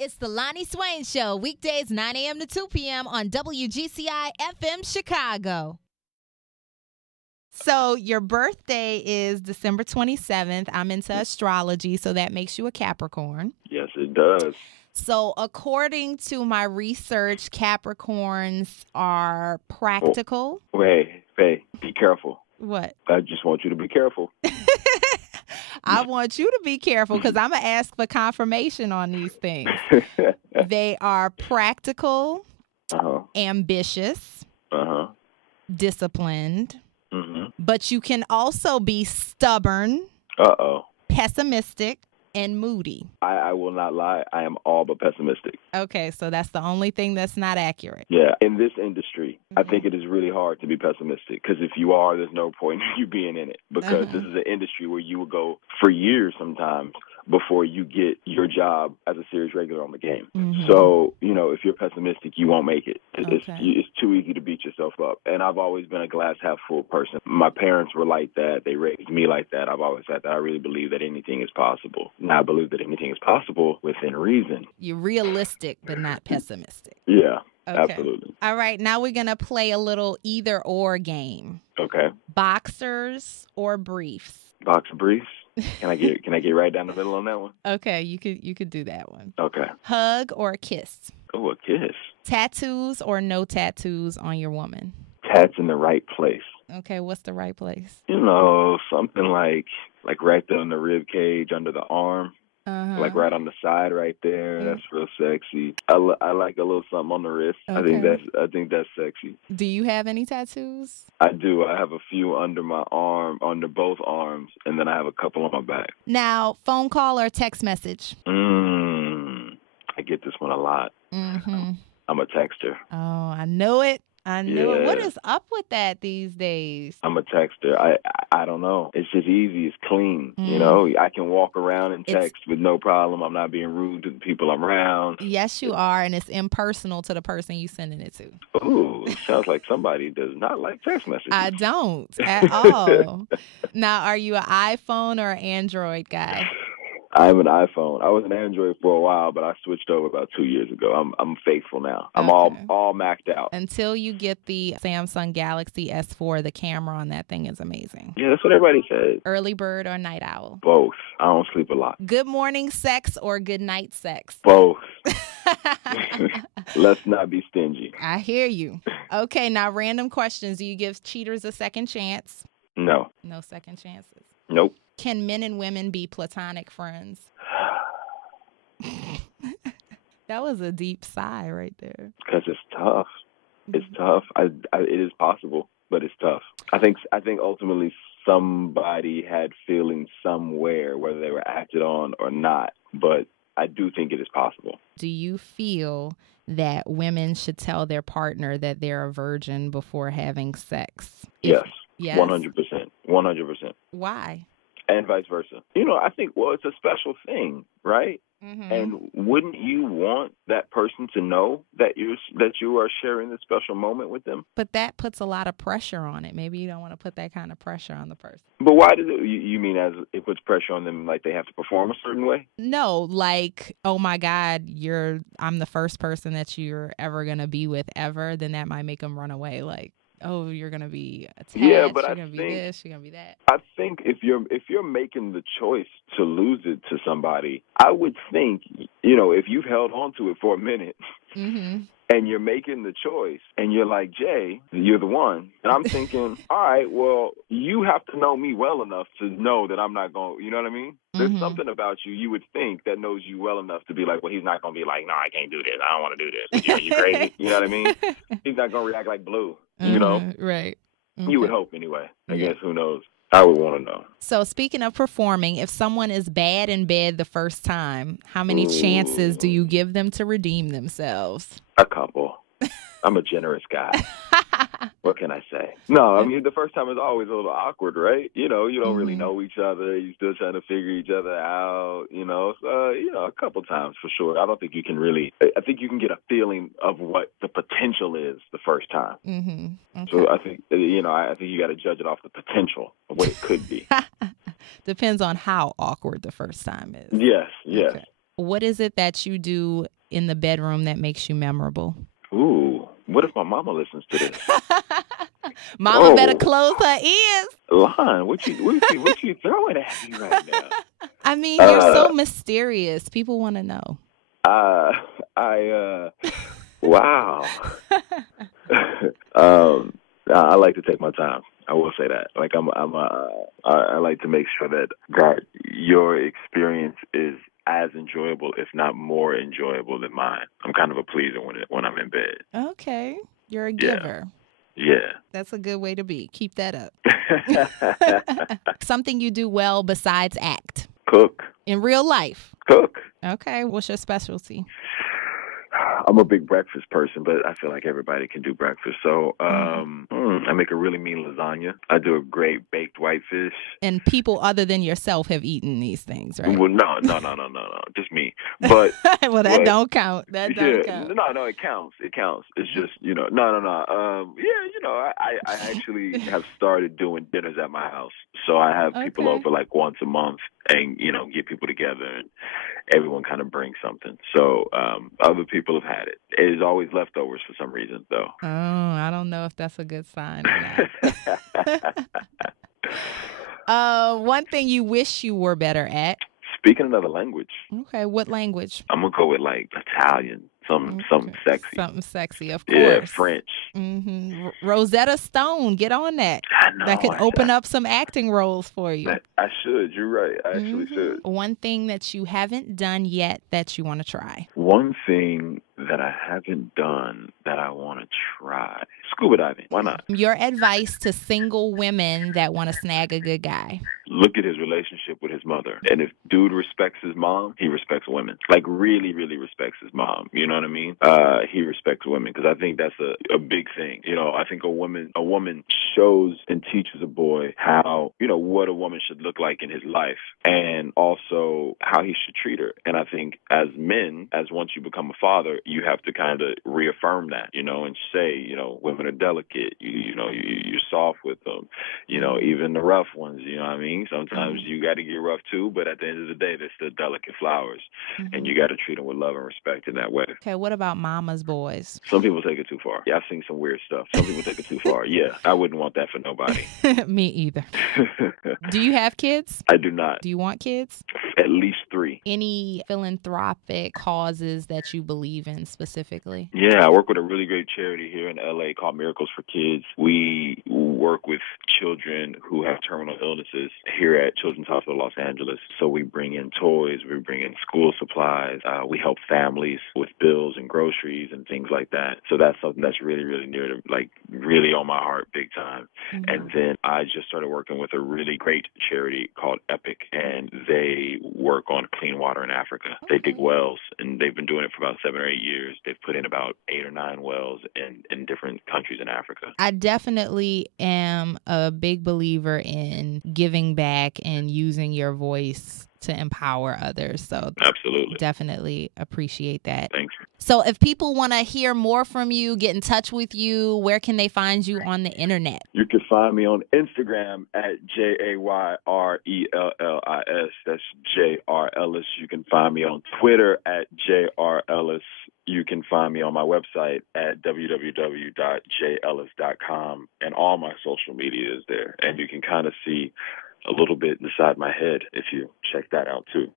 It's the Loni Swain Show, weekdays 9 a.m. to 2 p.m. on WGCI FM Chicago. So your birthday is December 27th. I'm into astrology, so that makes you a Capricorn. Yes, it does. So according to my research, Capricorns are practical. Hey, be careful. What? I just want you to be careful. I want you to be careful because I'm going to ask for confirmation on these things. They are practical, ambitious, disciplined, but you can also be stubborn, pessimistic, and moody. I will not lie. I am all but pessimistic. Okay, so that's the only thing that's not accurate. Yeah. In this industry, I think it is really hard to be pessimistic because if you are, there's no point in you being in it because this is an industry where you will go for years sometimes before you get your job as a series regular on the game. So, if you're pessimistic, you won't make it. It's too easy to beat yourself up. And I've always been a glass half full person. My parents were like that. They raised me like that. I've always said that I really believe that anything is possible. Now I believe that anything is possible within reason. You're realistic, but not pessimistic. Yeah, okay. Absolutely. All right, now we're going to play a little either or game. Okay. Boxers or briefs? Boxer briefs? Can I get right down the middle on that one? Okay, you could do that one. Okay. Hug or kiss? Oh, a kiss. Tattoos or no tattoos on your woman? Tats in the right place. Okay, what's the right place? Something like right there on the rib cage, under the arm, like right on the side, right there. That's real sexy. I like a little something on the wrist. Okay. I think that's sexy. Do you have any tattoos? I do. I have a few under my arm, under both arms, and then I have a couple on my back. Now, phone call or text message? I get this one a lot. I'm a texter. Oh, I know it. I know it. Yeah. What is up with that these days? I'm a texter. I don't know. It's just easy. It's clean. I can walk around and text with no problem. I'm not being rude to the people I'm around. Yes, you are, and it's impersonal to the person you sending it to. Ooh, sounds like somebody does not like text messages. I don't at all. Now, are you an iPhone or an Android guy? I'm an iPhone. I was an Android for a while, but I switched over about 2 years ago. I'm faithful now. I'm all maxed out. Until you get the Samsung Galaxy S4, the camera on that thing is amazing. Yeah, that's what everybody says. Early bird or night owl? Both. I don't sleep a lot. Good morning sex or good night sex? Both. Let's not be stingy. I hear you. Okay, now random questions. Do you give cheaters a second chance? No. No second chances? Nope. Can men and women be platonic friends? That was a deep sigh right there. Because it's tough. It's tough. It is possible, but it's tough. I think ultimately somebody had feelings somewhere, whether they were acted on or not. But I do think it is possible. Do you feel that women should tell their partner that they're a virgin before having sex? Yes. Yes? 100%. 100%. Why? And vice versa. I think, it's a special thing, right? And wouldn't you want that person to know that you are sharing this special moment with them? But that puts a lot of pressure on it. Maybe you don't want to put that kind of pressure on the person. But why does it? You mean as it puts pressure on them, like they have to perform a certain way? No, like, oh my God, I'm the first person that you're ever gonna be with ever. Then that might make them run away. Like, oh, you're gonna be attached. Yeah, but you're gonna be this. You're gonna be that. I think if you're making the choice to lose it to somebody, I would think if you've held on to it for a minute. And you're making the choice, and you're like, Jay, you're the one. And I'm thinking, all right, well, you have to know me well enough to know that I'm not going, you know what I mean? There's something about you would think, that knows you well enough to be like, well, he's not going to be like, no, I can't do this. I don't want to do this. You crazy? You know what I mean? He's not going to react like Blue, you know? Right. Okay. You would hope anyway. I guess, who knows? I would want to know. So speaking of performing, if someone is bad in bed the first time, how many chances do you give them to redeem themselves? A couple. I'm a generous guy. What can I say? No, I mean, the first time is always a little awkward, right? You don't really know each other. You're still trying to figure each other out, So, a couple times for sure. I don't think you can really, I think you can get a feeling of what the potential is the first time. Okay. So I think, I think you got to judge it off the potential of what it could be. Depends on how awkward the first time is. Yes. Okay. What is it that you do in the bedroom that makes you memorable? Ooh, what if my mama listens to this? Mama better close her ears. Lon, what you throwing at me right now? I mean, you're so mysterious. People want to know. Wow. I like to take my time. I will say that. Like I like to make sure that your experience is as enjoyable, if not more enjoyable than mine. I'm kind of a pleaser when I'm in bed. Okay, you're a giver. Yeah. That's a good way to be. Keep that up. Something you do well besides act. Cook. In real life. Cook. Okay, what's your specialty? I'm a big breakfast person, but I feel like everybody can do breakfast. So I make a really mean lasagna. I do a great baked whitefish. And people other than yourself have eaten these things, right? Well, no, just me. But well, that don't count. That don't count. No, it counts. It counts. It's just no. I actually have started doing dinners at my house. So I have people over like once a month, and get people together, and everyone kind of brings something. So other people have had it. It is always leftovers for some reason, though. Oh, I don't know if that's a good sign or not. One thing you wish you were better at? Speaking another language. Okay, what language? I'm going to go with like Italian. Something sexy. Something sexy, of course. Yeah, French. Mm-hmm. Rosetta Stone, get on that. I know. That could open up some acting roles for you. I should. You're right. I actually should. One thing that you haven't done yet that you want to try. One thing that I haven't done that I want to try. Scuba diving. Why not? Your advice to single women that want to snag a good guy. Look at his relationship with his mother. And if dude respects his mom, he respects women. Like really, really respects his mom. You know what I mean? He respects women, because I think that's a big thing. I think a woman shows and teaches a boy how, what a woman should look like in his life, and also how he should treat her. And I think as men, once you become a father, you have to kind of reaffirm that, and say, women are delicate. You're soft with them. Even the rough ones. You know what I mean? Sometimes you got to get rough too, but at the end of the day, they're still delicate flowers, and you got to treat them with love and respect in that way. Okay, what about mama's boys? Some people take it too far. Yeah, I've seen some weird stuff. Some people take it too far. Yeah, I wouldn't want that for nobody. Me either. Do you have kids? I do not. Do you want kids? At least 3. Any philanthropic causes that you believe in specifically? Yeah, I work with a really great charity here in L.A. called Miracles for Kids. We work with children who have terminal illnesses here at Children's Hospital Los Angeles. So we bring in toys, we bring in school supplies, we help families with bills and groceries and things like that. So that's something that's really, really near to, like, really on my heart big time. And then I just started working with a really great charity called Epic, and they work on clean water in Africa. They dig wells, and they've been doing it for about 7 or 8 years. They've put in about 8 or 9 wells in different countries in Africa. I definitely am a big believer in giving back and using your voice to empower others. So absolutely, definitely appreciate that. Thanks. So if people want to hear more from you, get in touch with you, where can they find you on the internet? You can find me on Instagram at JAYRELLIS. That's JR Ellis. You can find me on Twitter at JR Ellis. You can find me on my website at www.jayllis.com, and all my social media is there. And you can kind of see a little bit inside my head if you check that out too.